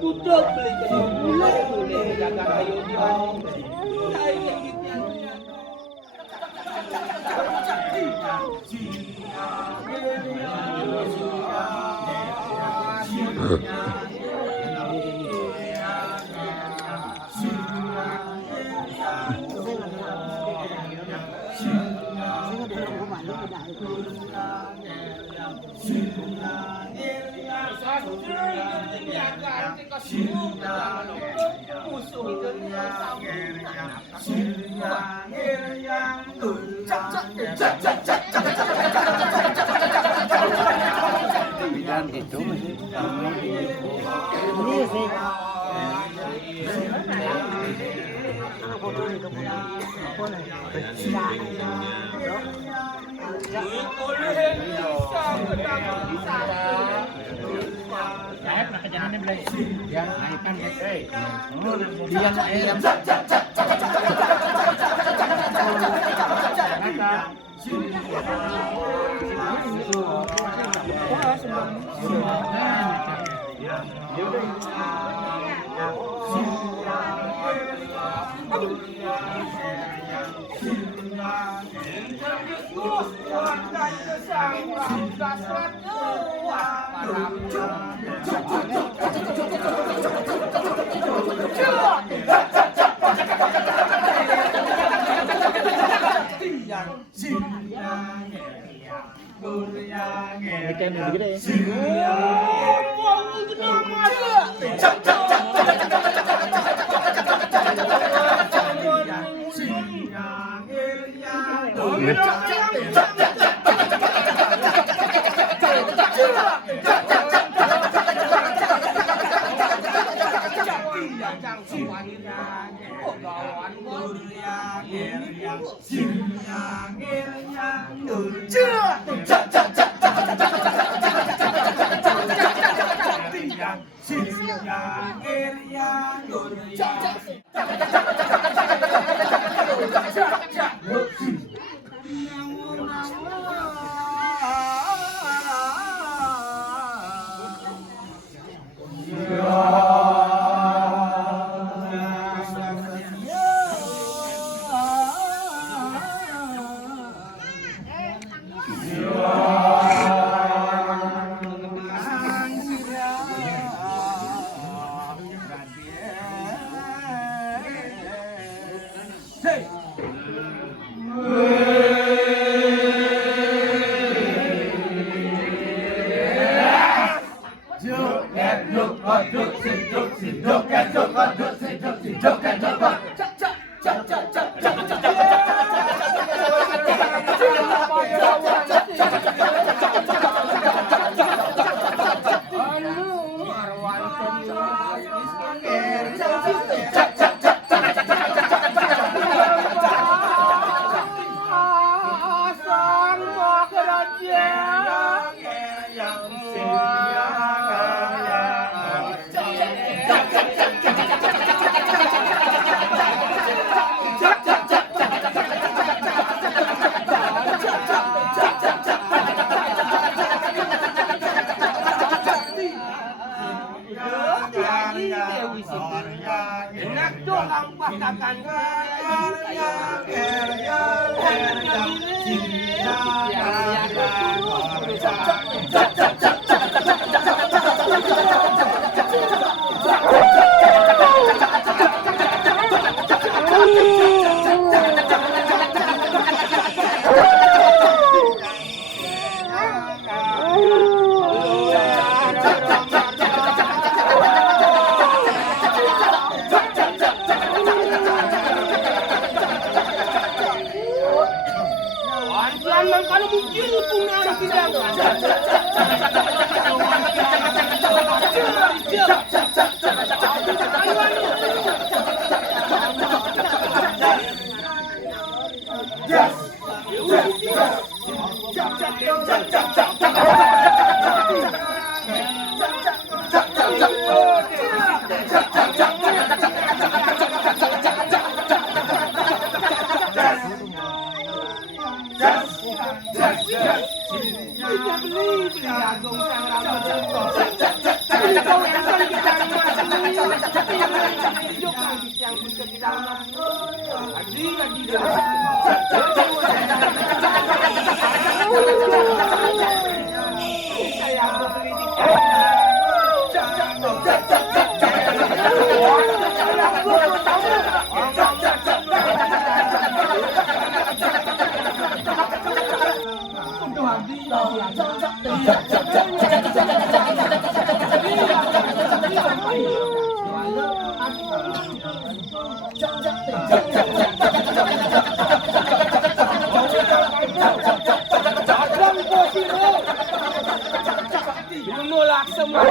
Tutup beli boleh jaga kayu diom. Hai gigitnya. beli agung sang rambut kau yang kali kita yang pun kita adi saya beli menolak semua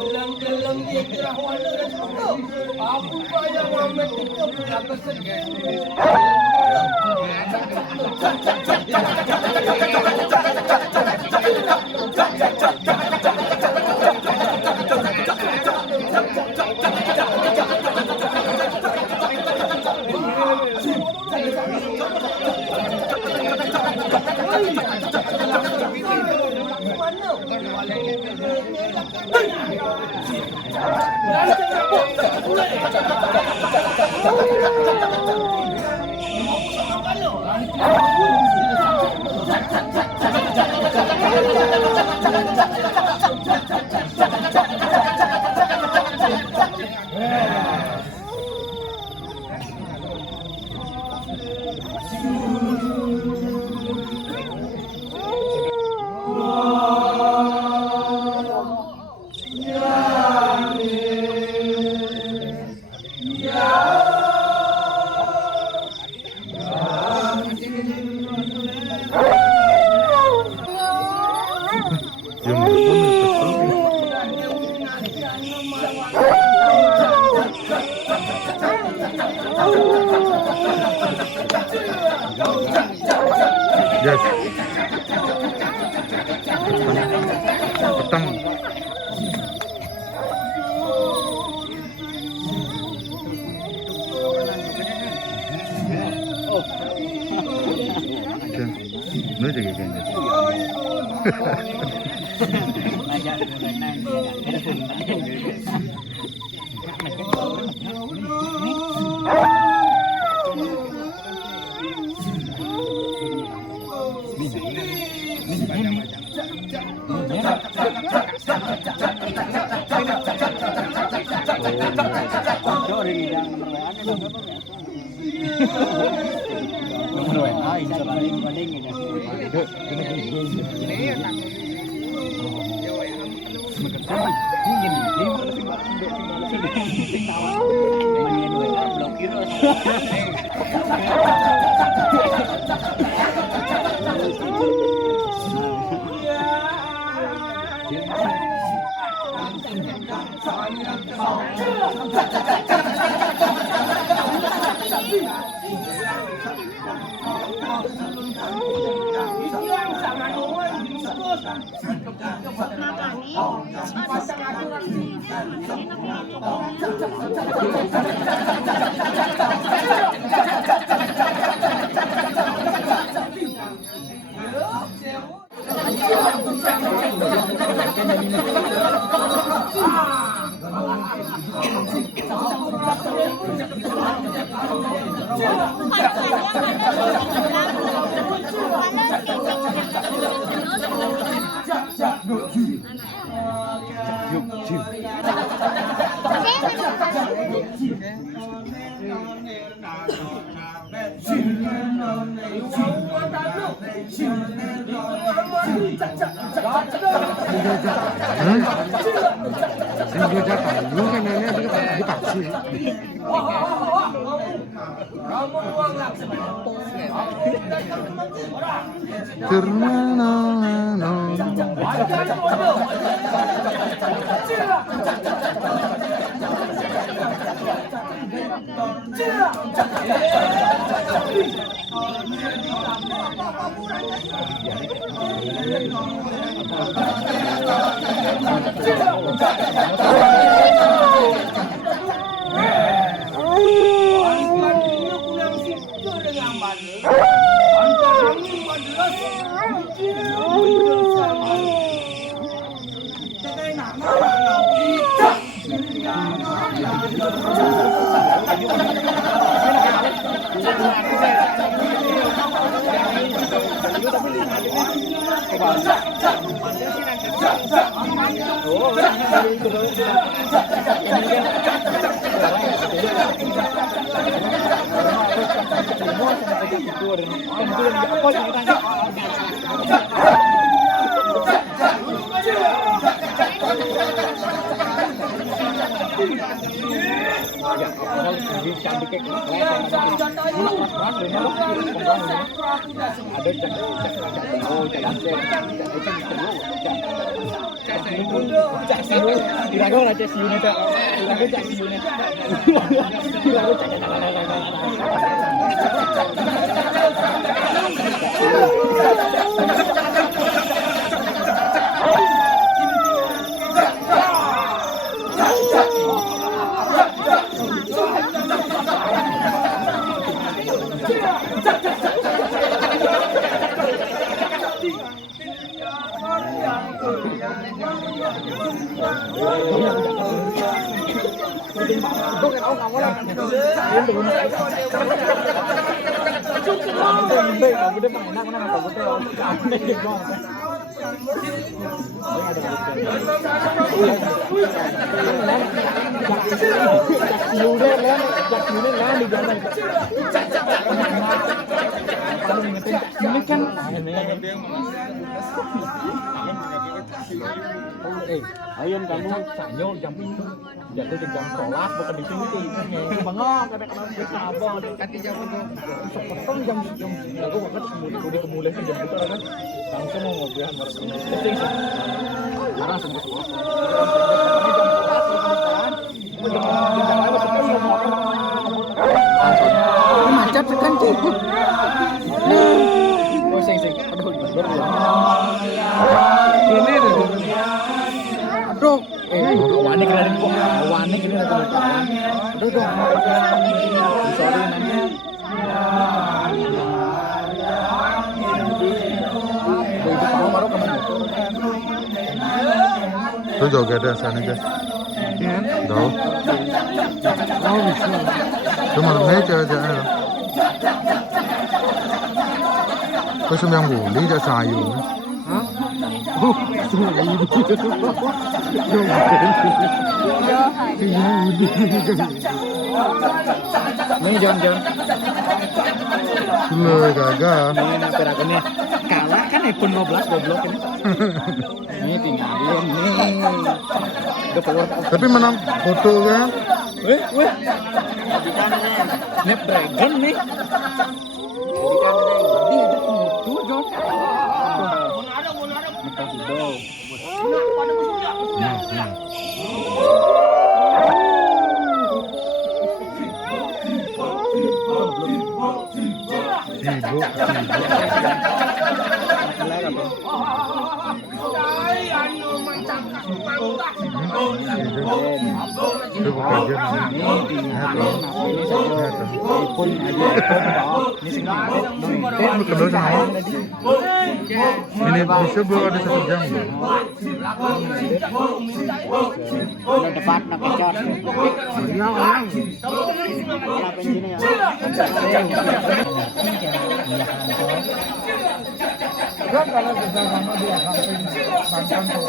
gelang-gelang dia kira warna dan foto. Apa payah Muhammad itu berapa sedih. Yes. Petang. Nó jadi gini. Kamu uang laksana. Ayun kamu sanyo jam itu jatuh jam 11 bukan di sini tuh bengok ada abang ada kaki jam itu sepotong jam aku banget udah kemudian jam itu kan langsung mau ngobrol penting marah semua macet tekan cukup oh sing aduh ini aduh awannya keren kok awannya gini aduh dong sorry Itu juga ada sana aja. Tahu? Oh bisa. Cuma meja aja. Có sâm yang ngủ lý ra xàiอยู่นะฮะสมัยนี้Ini Johnเลยgagah ini perakannya kalah kan iPhone 15 goblok ini ini tinggalin nih udah keluar tapi menang foto kan weh Snapdragon nih tadi ada foto John minta video Itu bukan jam ini iPhone aja ini ini kedua sama ini bisa belum ada 1 jam ini depan nak kecot ya orang apa ini ya kan kalau bersama dia samping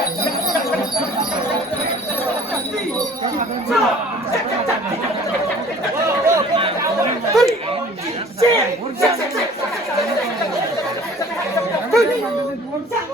mantan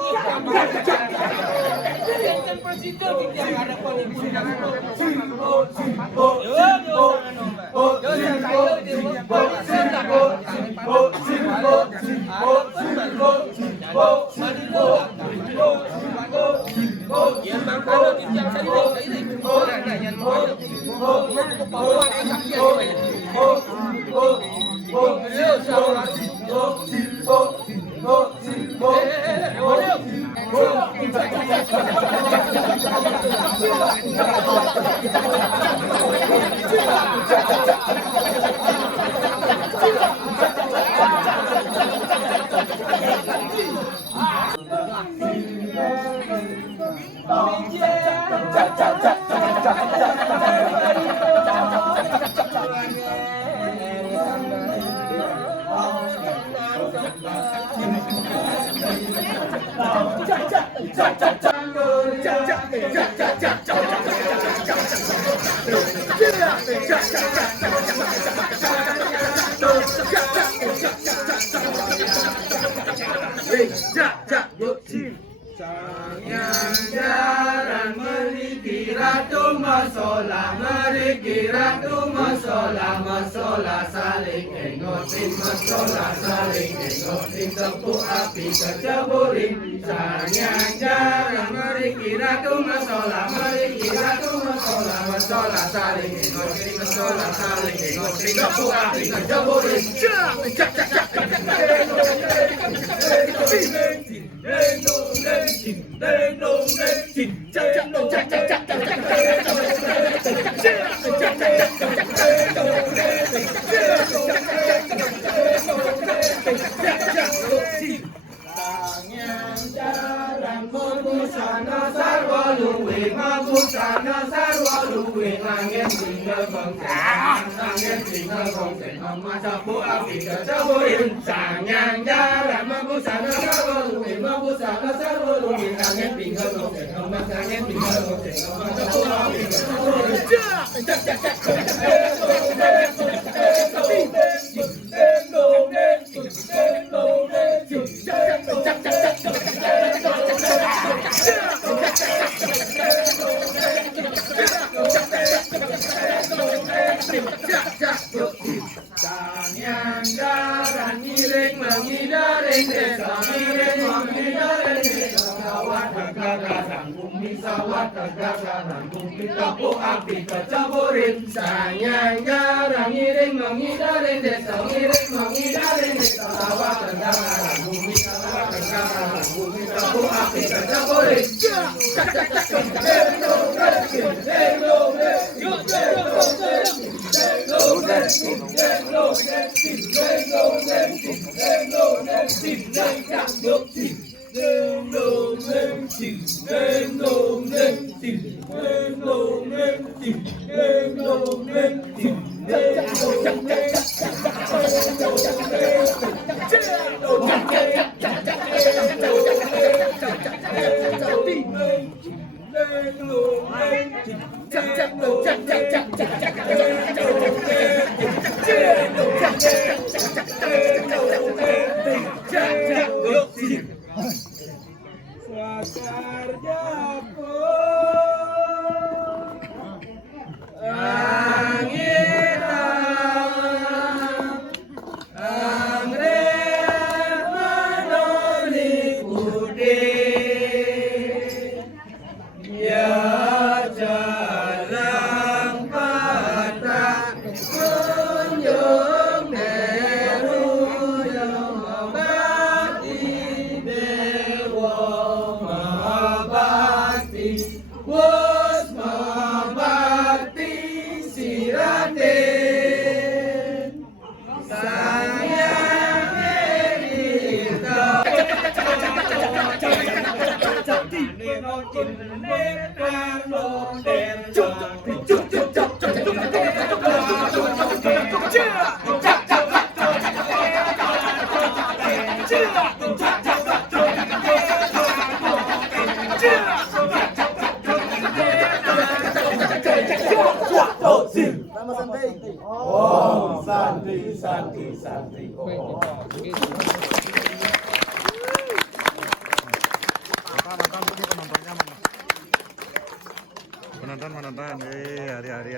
Penonton, hari-hari.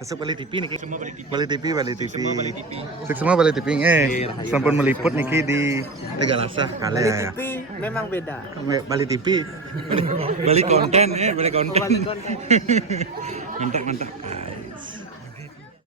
Masuk Bali TV niki. Semua balik TV. Bali TV, Bali TV. Semua balik TV. Semua Bali TV. Sampun meliput niki di Tegalasa kali ya. memang beda. Bali TV. Bali konten, Bali konten. Balik konten. Mantap, mantap.